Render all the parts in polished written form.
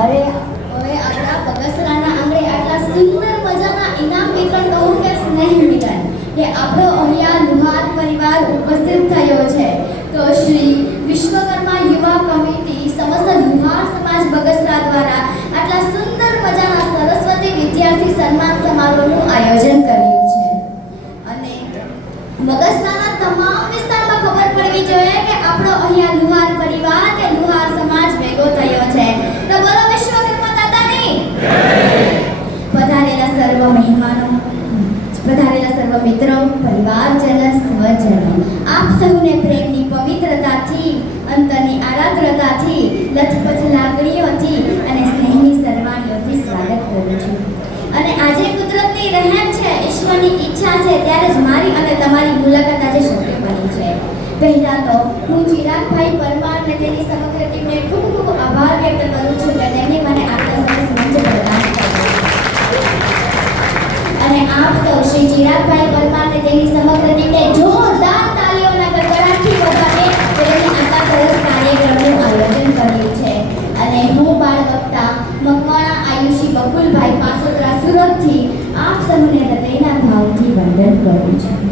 અરે હવે આપણા બગસરાના આંગણે આટલા સુંદર મજાના ઇનામ વિતરણ કહું કે સ્નેહ મિલન કે આપણો અહીંયા લુહાર પરિવાર ઉપસ્થિત થયો છે. તો શ્રી વિશ્વકર્મા યુવા કમિટી સમસ્ત લુહાર સમાજ બગસરા દ્વારા આટલા સુંદર મજાના સરસ્વતી વિદ્યાર્થી સન્માન સમારોહનું આયોજન કર્યું છે. અને બગસરાના તમામ વિસ્તારમાં ખબર પડવી જોઈએ કે આપણો અહીંયા લુહાર પરિવાર કે લુહાર સમાજ ભેગો થયો છે. તો બોલો વિશ્વકર્મા દાદાની પધારેલા સર્વ મહેમાનો, પધારેલા સર્વ મિત્રો, પરિવારજનો, સ્વજનો, આપ સૌને પ્રેમની પવિત્રતાથી, અંતરની આરાધ્રતાથી, લથપથ લાગણીઓથી અને સ્નેહની સરવાણીઓથી સ્વાગત કરું છું. અને આજે કુદરતની રહેમ છે, ઈશ્વરની ઈચ્છા છે ત્યારે જ મારી અને તમારી મુલાકાત આજે શક્ય બની છે. પહેલા તો હું ચિરાગભાઈ પરમાર અને તેની સમગ્ર ટીમને ખૂબ ખૂબ આભાર વ્યક્ત કરું છું કે તેમણે મને આટલા સરસ મંચ પ્રદાન કર્યો. અને આપ સૌ શ્રી ચિરાગભાઈ પરમાર અને તેની સમગ્ર ટીમને જોરદાર તાળીઓના ગડગડાટથી વધારે તેની આટલા સરસ કાર્યક્રમનું આયોજન કર્યું છે. અને હું બાળ વક્તા મકવાણા આયુષી બકુલભાઈ પાસોદરા સુરતથી આપ સૌને હૃદયના ભાવથી વંદન કરું છું.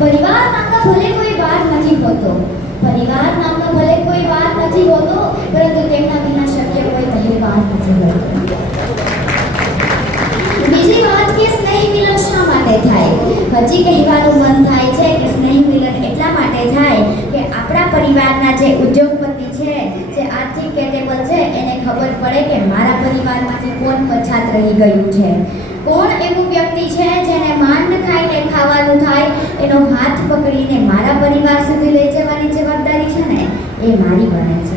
પરિવાર નામનો ભલે કોઈ વાર નથી હોતો, પરિવાર નામનો ભલે કોઈ વાર નથી હોતો, પરંતુ તેમના વિના શક્ય કોઈ તહેવાર નથી હોતો. બીજી વાત કે સ્નેહ મિલન શા માટે થાય? હજી કહેવાનું મન થાય છે કે સ્નેહ મિલન એટલા માટે થાય કે આપણા પરિવારના જે ઉદ્યોગપતિ છે, જે આર્થિક કેટેબલ છે, એને ખબર પડે કે મારા પરિવારમાંથી કોણ પછાત રહી ગયું છે, કોણ એવું વ્યક્તિ છે જેને માંડ ખાઈને ખાવાનું થાય, એનો હાથ પકડીને મારા પરિવાર સુધી લઈ જવાની જવાબદારી છે ને એ મારી બને છે.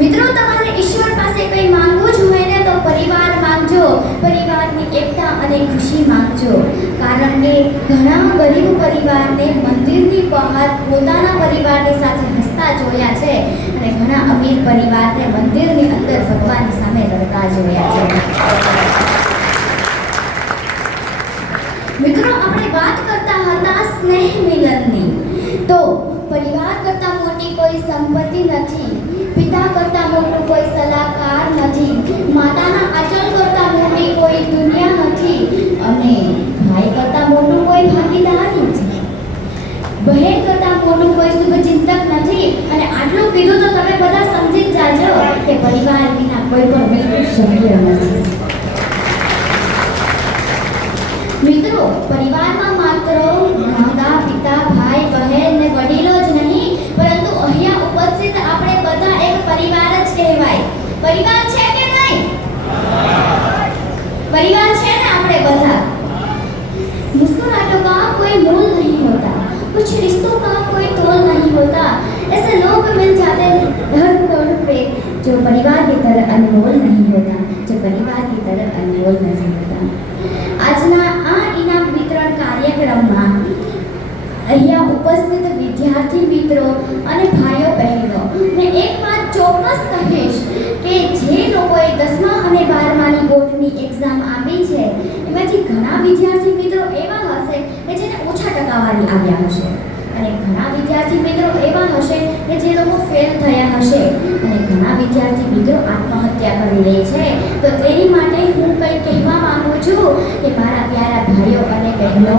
મિત્રો, તમારે ઈશ્વર પાસે કંઈ માંગવું જ હોય ને તો પરિવાર માંગજો, પરિવારની એકતા અને ખુશી માંગજો. કારણ કે ઘણા ગરીબ પરિવારને મંદિરની બહાર પોતાના પરિવારની સાથે હસતા જોયા છે અને ઘણા અમીર પરિવારને મંદિરની અંદર ભગવાનની સામે રડતા જોયા છે. મિત્રો, આપણે વાત કરતા હતા સ્નેહ મિલનની. તો પરિવાર કરતાં મોટી કોઈ સંપત્તિ નથી, પિતા કરતાં મોટું કોઈ સલાહકાર નથી, માતાના આંચલ કરતાં મોટી કોઈ દુનિયા નથી, અને ભાઈ કરતાં મોટું કોઈ ભાગીદાર નથી, બહેન કરતાં મોટું કોઈ શુભચિંતક નથી. અને આટલું કીધું તો તમે બધા સમજી જ જાજો કે પરિવાર વિના કોઈ પણ બિલકુલ શક્ય નથી. મિત્રો, પરિવારમાં માત્ર માતા પિતા ભાઈ બહેન ને વડીલો જ નહીં, પરંતુ અહીંયા ઉપસ્થિત આપણે બધા એક પરિવાર જ કહેવાય. પરિવાર છે કે નહીં? परिवार है ना આપણે બધા. मुस्कुराहटों का कोई मोल नहीं होता, कुछ रिश्तों का कोई तोल नहीं होता, ऐसे लोग मिल जाते हर तौर पे जो परिवार की तरह अनमोल नहीं होता, जो परिवार की तरह अनमोल नहीं होता. આજના આ ઇનામ વિતરણ કાર્યક્રમમાં અહીંયા ઉપસ્થિત વિદ્યાર્થી મિત્રો અને ભાઈઓ બહેનો ને એક વાત ચોક્કસ કહીશ કે જે લોકોએ 10મા અને 12માની બોર્ડની એક્ઝામ આપી છે એમાંથી ઘણા વિદ્યાર્થી મિત્રો એવા હશે કે જેને ઓછા ટકાવારી આવ્યા હશે, અને ઘણા વિદ્યાર્થી મિત્રો એવા હશે કે જે લોકો ફેલ થયા હશે, અને ઘણા વિદ્યાર્થી મિત્રો આત્મહત્યા કરી લે છે. તો તેની માટે હું કંઈ કહેવા માંગુ છું કે મારા પ્યારા ભાઈઓ અને બહેનો,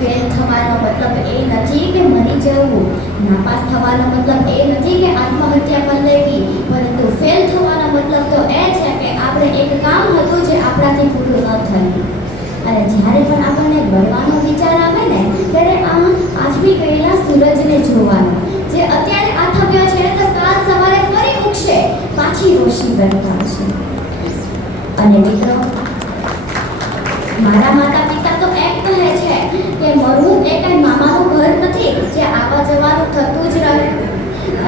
ફેલ થવાનો મતલબ એ નથી કે મરી જવું, નાપાસ થવાનો મતલબ એ નથી કે આત્મહત્યા કરી લેવી, પરંતુ ફેલ થવાનો મતલબ તો એ છે કે આપણે એક કામ હતું જે આપણાથી પૂરું ન થયું, અને જ્યારે પણ આપણને મળવાનો વિચાર આવે ને ત્યારે આથમી ગયેલા સૂરજને જોવાનો, જે અત્યારે આથમ્યો છે તો કાલ સવારે ફરી ઉગશે, પાછી રોશની બનશે. અને મિત્રો, મારા માતા પિતા તો એમ કહે છે કે મરવું એ કંઈ મામાનું ઘર નથી જે આવવા જવાનું થતું જ રહે,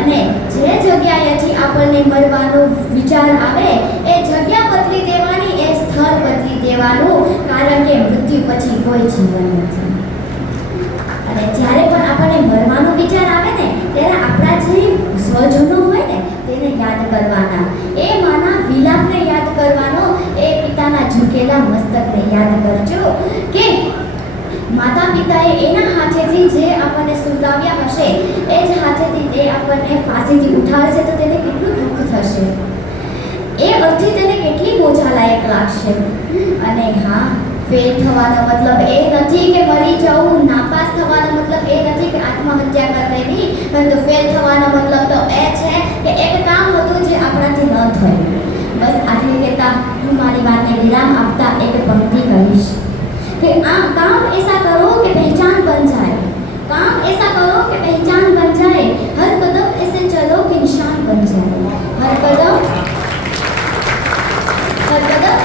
અને જે જગ્યાએથી આપણને મરવાનો વિચાર આવે એ જગ્યા બદલી દેવાની, એ સ્થળ બદલી દેવાનું, કારણ કે મૃત્યુ પછી કોઈ જીવન નથી. અને જ્યારે પણ આપણને મરવાનો વિચાર આવે ને ત્યારે આપણા જે સ્વજનો હોય ને તેને યાદ કરવાના, એ માના વિલાપને યાદ કરવાનો, એ પિતાના ઝૂકેલા મસ્તકને યાદ કરજો કે માતા પિતાએ એના હાથેથી જે આપણને સુલાવ્યા હશે એ જ હાથેથી તે આપણને ફાંસીથી ઉઠાડશે તો તેને કેટલું દુઃખ થશે. પછી તેને કેટલી બોજાલાયક લાગશે. અને હા, ફેલ થવાનો મતલબ એ નથી કે મરી જવું, નાપાસ થવાનો મતલબ એ નથી કે આત્મહત્યા કરી લેવી, પરંતુ ફેલ થવાનો મતલબ તો એ છે કે એક કામ હતું જે આપણાથી ન થયું. બસ આટલું કહેતા હું મારી વાતને વિરામ આપતા એક પંક્તિ કહીશ कि काम ऐसा करो कि पहचान बन जाए, काम ऐसा करो कि पहचान बन जाए, हर कदम ऐसे चलो कि निशान बन जाए, हर कदम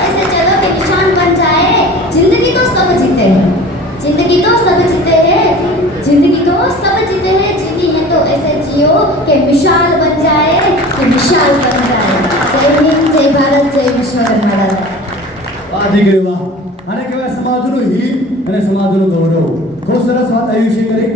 ऐसे चलो कि निशान बन जाए. जिंदगी तो सब जीते हैं, जिंदगी तो सब जीते हैं, जिंदगी तो सब जीते हैं, जीती है तो ऐसे जियो कि विशाल बन जाए, कि विशाल बन जाए. जय हिंद, जय भारत, जय विश्वकर्मा दादा. વાહ દીકરી વાહ. આને કહેવાય સમાજનું હિત અને સમાજનું ગૌરવ. ખૂબ સરસ વાત આયુષી કરી.